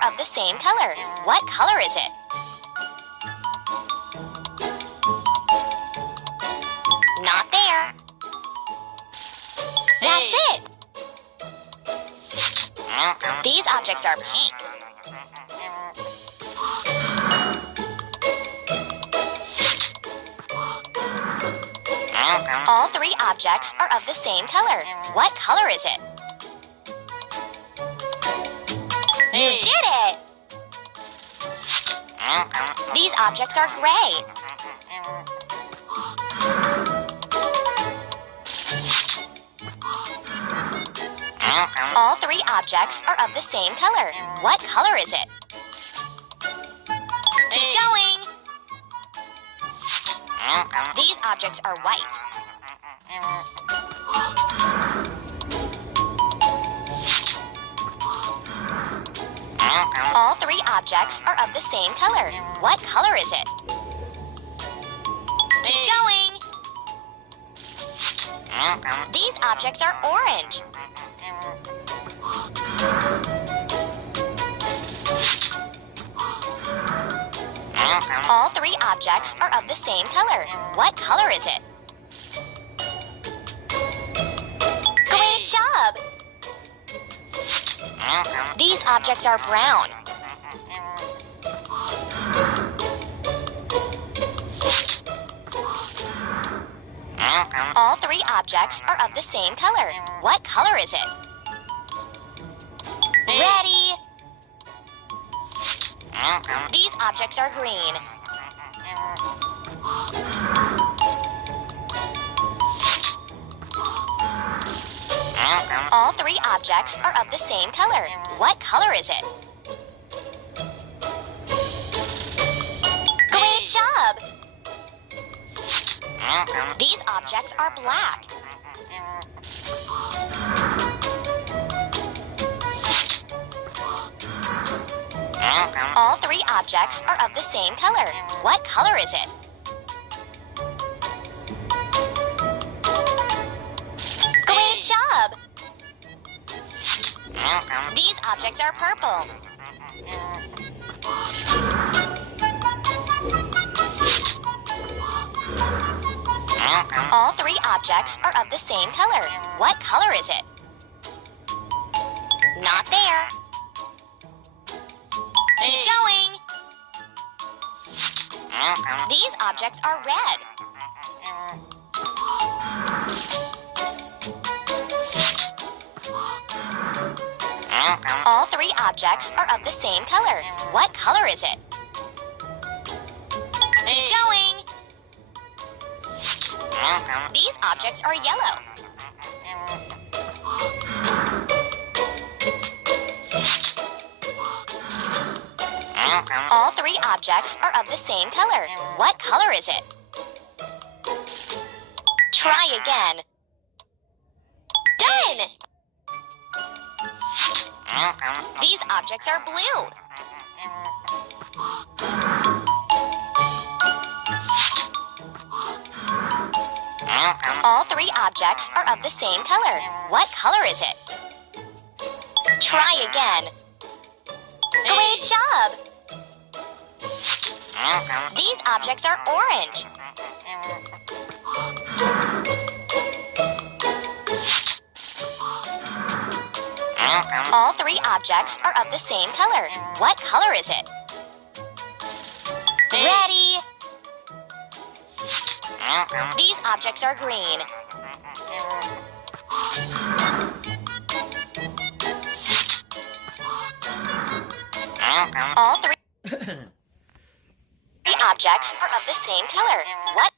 are of the same color. What color is it? Not there. That's it. These objects are pink. All three objects are of the same color. What color is it? You did it! These objects are gray. All three objects are of the same color. What color is it? Keep going! These objects are white. All three objects are of the same color. What color is it? Keep going! These objects are orange. All three objects are of the same color. What color is it? Great job! These objects are brown. All three objects are of the same color. What color is it? Ready! These objects are green. All three objects are of the same color. What color is it? Great job! These objects are black. All three objects are of the same color. What color is it? Great job! These objects are purple. All three objects are of the same color. What color is it? Not there. Keep going. These objects are red. All three objects are of the same color. What color is it? Keep going. These objects are yellow. All three objects are of the same color. What color is it? Try again. Done! These objects are blue. All three objects are of the same color. What color is it? Try again. Great job! These objects are orange. All three objects are of the same color. What color is it? Ready! These objects are green. All three objects are of the same color. What